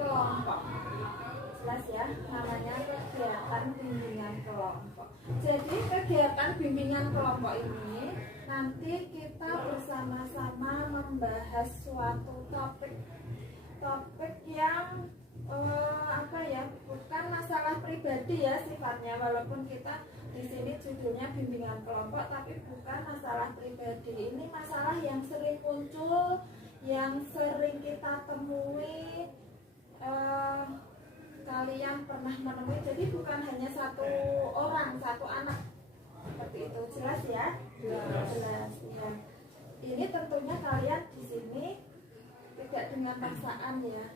kelompok. Jelas ya, namanya kegiatan bimbingan kelompok. Jadi kegiatan bimbingan kelompok ini nanti kita bersama-sama membahas suatu topik yang bukan masalah pribadi ya sifatnya, walaupun kita di sini judulnya bimbingan kelompok, tapi bukan masalah pribadi. Ini masalah yang sering muncul, yang sering kita temui, kalian pernah menemui. Jadi bukan hanya satu orang, satu anak seperti itu. Jelas ya? Jelas ya. Ini tentunya kalian di sini tidak dengan paksaan ya.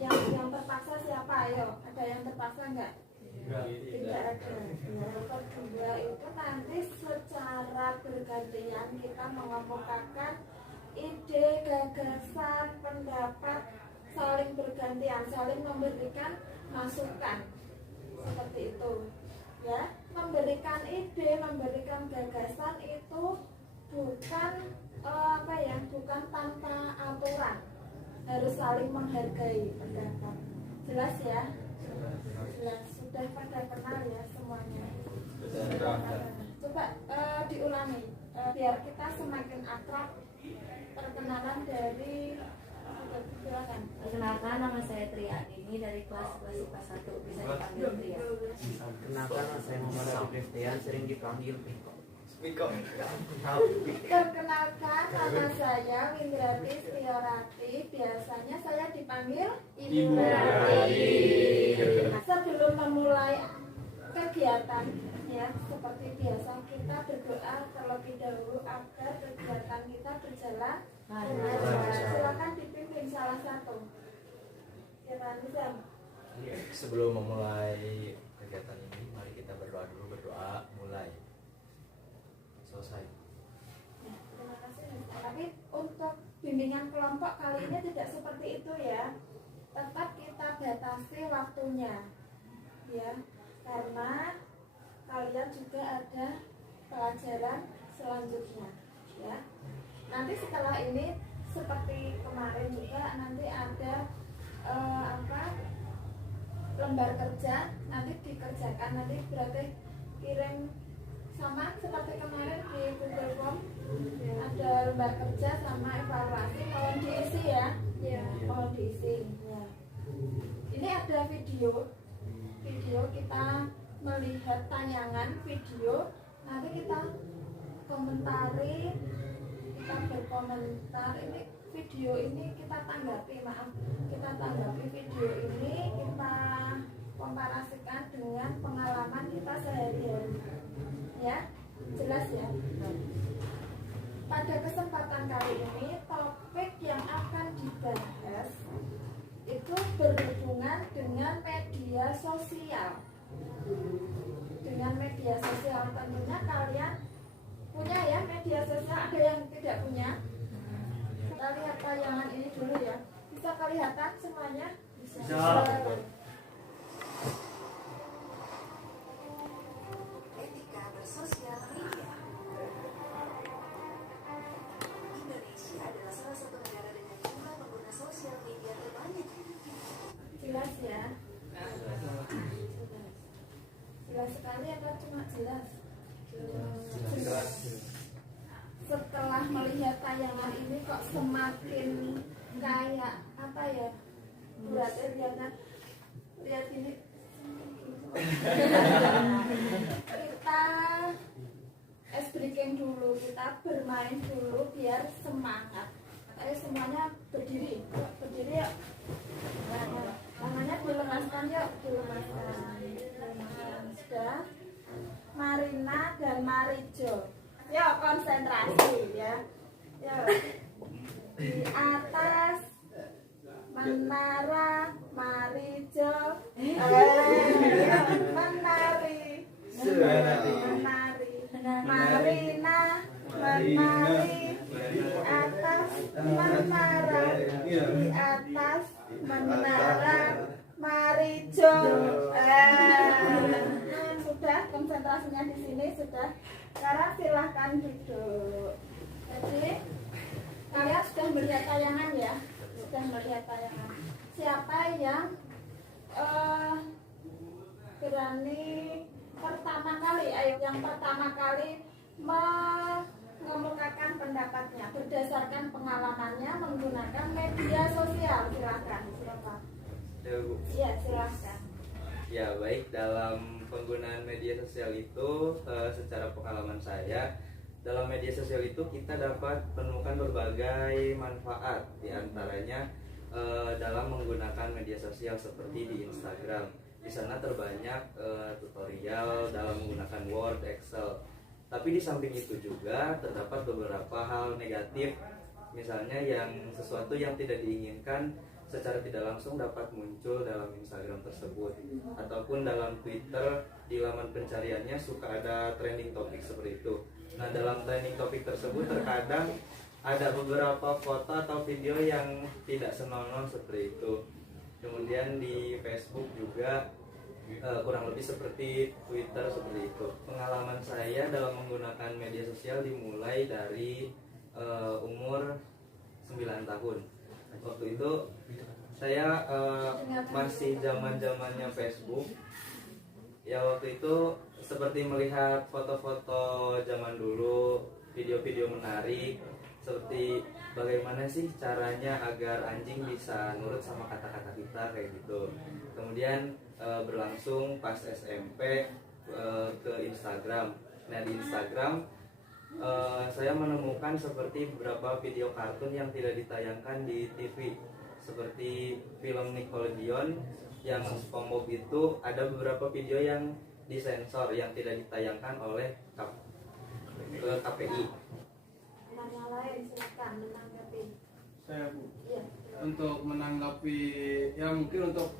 Yang terpaksa siapa? Ayo, ada yang terpaksa enggak? Tidak ada. Yang kedua itu nanti secara bergantian kita mengemukakan ide, gagasan, pendapat, saling bergantian, saling memberikan masukan seperti itu ya. Memberikan ide, memberikan gagasan itu bukan bukan tanpa aturan, harus saling menghargai pendapat. Jelas ya? Jelas. Sudah pada kenal ya semuanya? Coba diulangi biar kita semakin akrab. Perkenalan dari silakan. Perkenalkan, nama saya Tria ini dari kelas IPA 1, bisa dipanggil Tria. Perkenalkan, saya Muhammad Christian, sering dipanggil Piko. Perkenalkan, nama saya Windrati Stiorati, biasanya saya dipanggil Ibu Rati. Sebelum memulai kegiatan ya, seperti biasa kita berdoa terlebih dahulu agar kegiatan kita berjalan lancar. Silakan dipimpin salah satu. Sebelum memulai kegiatan ini, mari kita berdoa dulu. Berdoa mulai. Selesai. Ya, terima kasih. Tapi untuk bimbingan kelompok kali ini tidak seperti itu ya. Tetap kita batasi waktunya ya, karena kalian juga ada pelajaran selanjutnya ya. Nanti setelah ini seperti kemarin juga nanti ada lembar kerja, nanti dikerjakan, nanti berarti kirim sama seperti kemarin di Google Form ada lembar kerja sama evaluasi, mohon diisi ya. Mohon diisi ya. Ini ada video kita melihat tayangan video, nanti kita komentari, kita berkomentar. Ini video ini kita tanggapi video ini, kita komparasikan dengan pengalaman kita sehari-hari ya. Jelas ya? Pada kesempatan kali ini topik yang akan dibahas itu berhubungan dengan media sosial. Dengan media sosial, tentunya kalian punya ya media sosial, ada yang tidak punya? Kita lihat tayangan ini dulu ya. Bisa kelihatan semuanya? Bisa. Etika bersosial media. Indonesia adalah salah satu negara dengan jumlah pengguna sosial media terbanyak. Jelas ya? Jelas sekali apa cuma jelas? Jelas. Setelah melihat tayangan ini kok semakin kayak apa ya? Berarti lihat ini. Kita ice breaking dulu, kita bermain dulu biar semangat. Ayo semuanya berdiri yuk. Tangannya dilemaskan yuk, dilemaskan. Sudah. Marina dan Marijo. Yuk konsentrasi ya. Yuk. Di atas menara Marijo menari. Marina menari di atas menara, di atas menara Marijo. Sudah konsentrasinya di sini sudah. Sekarang silahkan duduk. Jadi kalian sudah melihat tayangan ya? Sudah melihat tayangan. Siapa yang berani pertama kali, yang pertama kali mengemukakan pendapatnya berdasarkan pengalamannya menggunakan media sosial. Silakan. Iya, silakan. Ya, baik, dalam penggunaan media sosial itu secara pengalaman saya, dalam media sosial itu kita dapat menemukan berbagai manfaat, diantaranya dalam menggunakan media sosial seperti di Instagram. Di sana terbanyak tutorial dalam menggunakan Word, Excel. Tapi di samping itu juga terdapat beberapa hal negatif, misalnya yang sesuatu yang tidak diinginkan secara tidak langsung dapat muncul dalam Instagram tersebut, ataupun dalam Twitter di laman pencariannya suka ada trending topik seperti itu. Nah, dalam trending topik tersebut terkadang ada beberapa foto atau video yang tidak senonoh seperti itu. Kemudian di Facebook juga kurang lebih seperti Twitter seperti itu. Pengalaman saya dalam menggunakan media sosial dimulai dari umur 9 tahun. Waktu itu saya masih zaman-zamannya Facebook. Ya, waktu itu seperti melihat foto-foto zaman dulu, video-video menarik, seperti bagaimana sih caranya agar anjing bisa nurut sama kata-kata kita kayak gitu. Kemudian berlangsung pas SMP ke Instagram. Nah, di Instagram saya menemukan seperti beberapa video kartun yang tidak ditayangkan di TV, seperti film Nickelodeon yang SpongeBob itu ada beberapa video yang disensor yang tidak ditayangkan oleh KPI. Yang lain silakan menanggapi. Saya Bu, Iya. untuk menanggapi ya mungkin untuk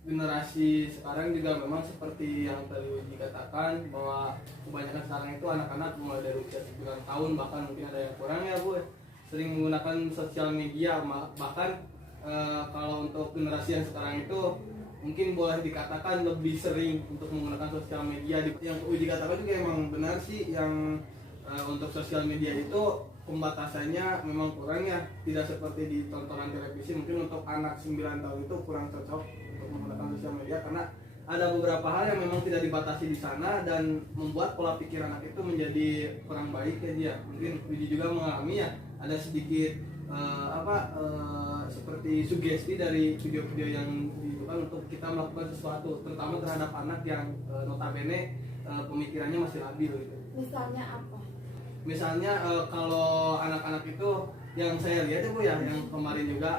generasi sekarang juga memang seperti yang tadi Uji katakan, bahwa kebanyakan sekarang itu anak-anak mulai dari usia 9 tahun, bahkan mungkin ada yang kurang ya Bu, sering menggunakan sosial media. Bahkan kalau untuk generasi yang sekarang itu mungkin boleh dikatakan lebih sering untuk menggunakan sosial media. Yang Uji katakan juga emang benar sih, yang untuk sosial media itu pembatasannya memang kurang ya, tidak seperti di tontonan televisi. Mungkin untuk anak 9 tahun itu kurang cocok untuk menggunakan sosial media, karena ada beberapa hal yang memang tidak dibatasi di sana dan membuat pola pikir anak itu menjadi kurang baik ya dia. Mungkin Widi juga mengalami ya, ada sedikit seperti sugesti dari video-video yang ditujukan untuk kita melakukan sesuatu, terutama terhadap anak yang notabene pemikirannya masih labil gitu. Misalnya apa? Misalnya kalau anak-anak itu yang saya lihat ya Bu ya, yang kemarin juga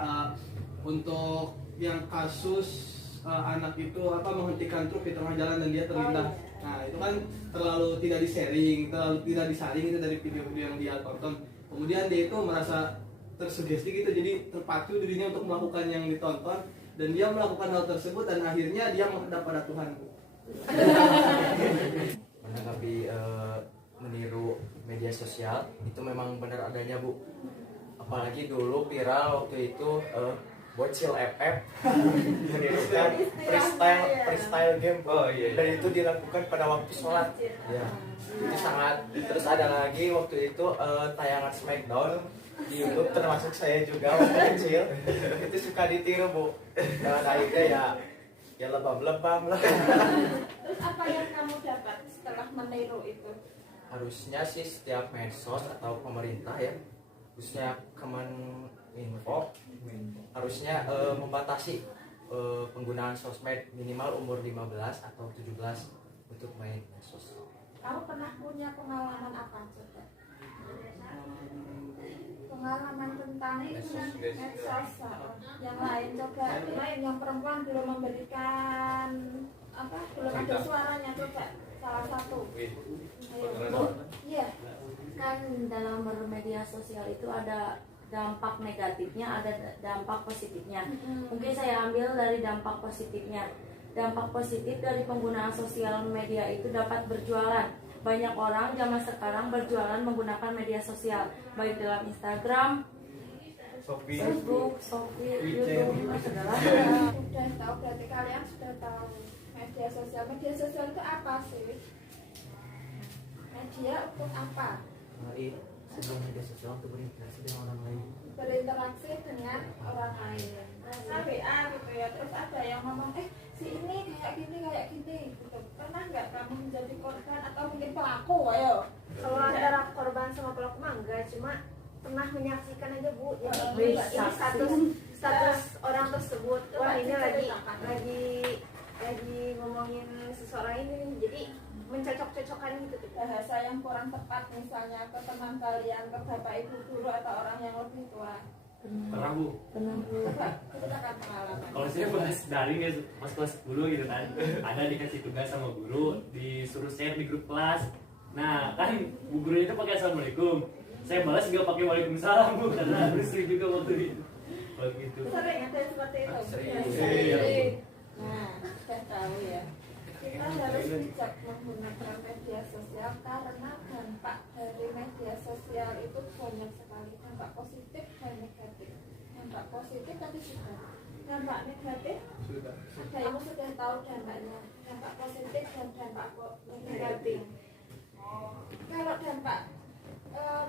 untuk yang kasus anak itu menghentikan truk di tengah jalan dan dia terlindas. Nah, itu kan terlalu tidak di-sharing, terlalu tidak disaring itu dari video-video yang dia tonton. Kemudian dia itu merasa tersugesti gitu, jadi terpacu dirinya untuk melakukan yang ditonton, dan dia melakukan hal tersebut dan akhirnya dia menghadap pada Tuhan Bu. Menanggapi meniru media sosial itu memang benar adanya Bu. Apalagi dulu viral waktu itu bocil FF menirukan freestyle game. Oh iya. Dan itu dilakukan pada waktu sholat. Ya. Itu sangat. Terus ada lagi waktu itu tayangan Smackdown di YouTube, termasuk saya juga waktu kecil. Itu suka ditiru Bu. Dan akhirnya ya lebam-lebam lah. Terus apa yang kamu dapat setelah meniru itu? Harusnya sih setiap medsos atau pemerintah ya, khususnya Kemeninfo, harusnya membatasi penggunaan sosmed minimal umur 15 atau 17 untuk main medsos. Kamu pernah punya pengalaman apa coba? Pengalaman tentang medsos yang lain coba, yang perempuan belum memberikan belum ada suaranya, coba salah satu. Ayo. Iya. Kan dalam bermedia sosial itu ada dampak negatifnya, ada dampak positifnya. Mungkin saya ambil dari dampak positifnya. Dampak positif dari penggunaan sosial media itu dapat berjualan. Banyak orang zaman sekarang berjualan menggunakan media sosial, baik dalam Instagram, Facebook, Shopee, YouTube, segala. Sudah tahu, berarti kalian sudah tahu media sosial. Media sosial itu apa sih? Media untuk apa? Mari sebuah media sosial untuk berinteraksi dengan orang lain. Berinteraksi dengan orang lain. WA gitu ya. Terus ada yang ngomong si ini kayak gini gitu. Pernah nggak kamu menjadi korban atau mungkin pelaku? Ayo. Kalau antara korban sama pelaku mah enggak, cuma pernah menyaksikan aja Bu. Jadi ini status orang tersebut. Wah ini lagi ngomongin seseorang ini nih. Jadi mencocok-cocokkan gitu. Bahasa yang kurang tepat misalnya ke teman kalian, ke bapak ibu guru atau orang yang lebih tua. Pernah Bu. Coba ceritakan pengalaman. Kalau saya kelas daring ya pas kelas 10 gitu kan, ada dikasih tugas sama guru, disuruh share di grup kelas. Nah kan bu guru itu pakai assalamualaikum, saya balas juga pakai waalaikumsalam Bu, karena bersih juga waktu itu. Kalau gitu. Sering ada seperti itu. Sering. Nah, saya tahu ya. Kita harus bijak menggunakan media sosial karena dampak dari media sosial itu banyak sekali, dampak positif dan negatif. Dampak positif tadi sudah, dampak negatif Sudah. ada yang sudah tahu dampaknya, dampak positif dan dampak negatif. Kalau dampak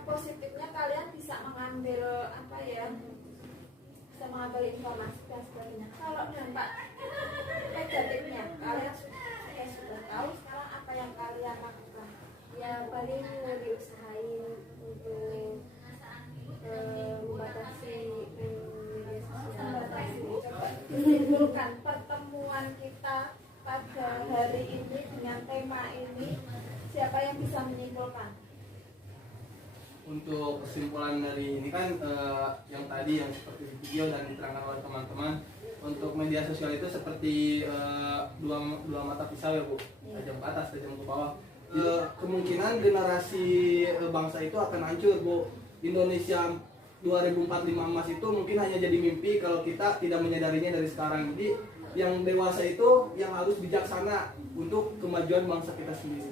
positifnya kalian bisa mengambil apa ya, bisa mengambil informasi dan sebagainya. Kalau dampak negatifnya kalian sudah tahu sekarang apa yang kalian lakukan. Ya paling diusahain untuk membatasi media sosial. Coba disimpulkan pertemuan kita pada hari ini dengan tema ini, siapa yang bisa menyimpulkan? Untuk kesimpulan dari ini kan yang tadi yang seperti di video dan diterangkan oleh teman-teman, untuk media sosial itu seperti dua mata pisau ya Bu, tajam ke atas, tajam ke bawah. Ya, kemungkinan generasi bangsa itu akan hancur Bu. Indonesia 2045 emas itu mungkin hanya jadi mimpi kalau kita tidak menyadarinya dari sekarang. Jadi yang dewasa itu yang harus bijaksana untuk kemajuan bangsa kita sendiri.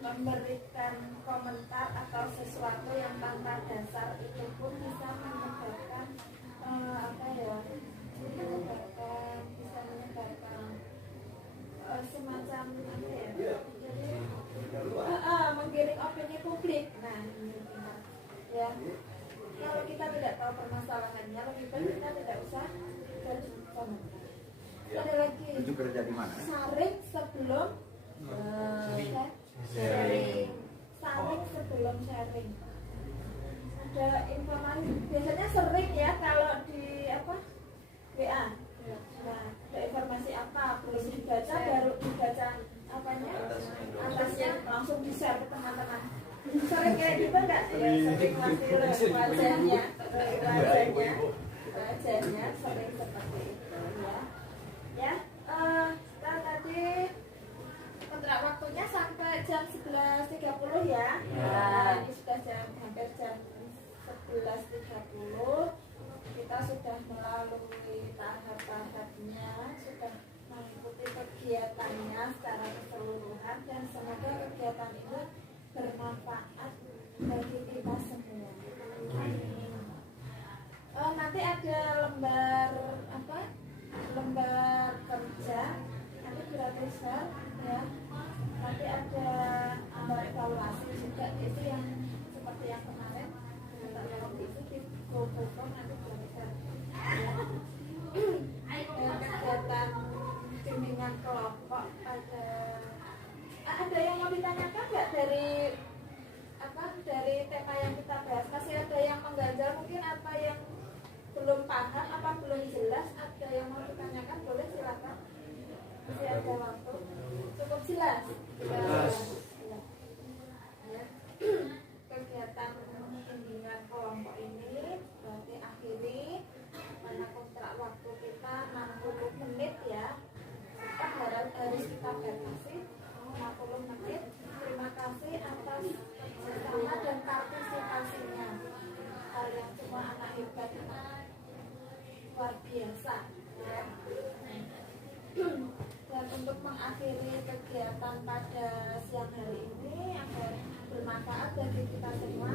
Memberikan komentar atau sesuatu yang tanpa dasar itu pun bisa menyebabkan semacam apa ya? Jadi menggiring opini publik. Nah, ini ya. Kalau kita tidak tahu permasalahannya, lebih baik kita tidak usah berkomentar. Ada lagi. Itu kerja di mana? Saring sebelum sharing. Saring sebelum sharing. Ada informasi biasanya sering ya kalau di WA. Nah, ada informasi apa belum dibaca, baru dibaca apanya atasnya langsung di share ke teman-teman. Sering kayak gitu nggak? Ya sering wajahnya sering seperti itu ya. Ya, kan tadi kontrak waktunya sampai jam 11.30 ya. Nah, ini sudah hampir jam 11.30. Kita sudah melalui tahap-tahapnya, sudah mengikuti kegiatannya secara keseluruhan, dan semoga kegiatan ini bermanfaat bagi kita semua. Nanti ada lembar kerja, nanti gratisan ya. Nanti ada evaluasi juga, itu yang seperti yang kemarin itu di GoFoto nanti gratisan ya. Kegiatan bimbingan kelompok ada yang mau ditanyakan nggak dari tema yang kita bahas? Masih ada yang mengganjal mungkin, apa yang belum paham, apa belum jelas, ada yang mau ditanyakan, boleh silakan. Masih ada waktu. Cukup jelas. Jelas. Ya. Kegiatan bimbingan kelompok ini berarti akhiri mana kontrak waktu kita 60 menit ya. Tetap harus kita batasi 60 menit. Terima kasih atas bersama dan partisipasinya. Kalian semua anak hebat, luar biasa ya. Dan untuk mengakhiri kegiatan pada siang hari ini agar bermanfaat bagi kita semua,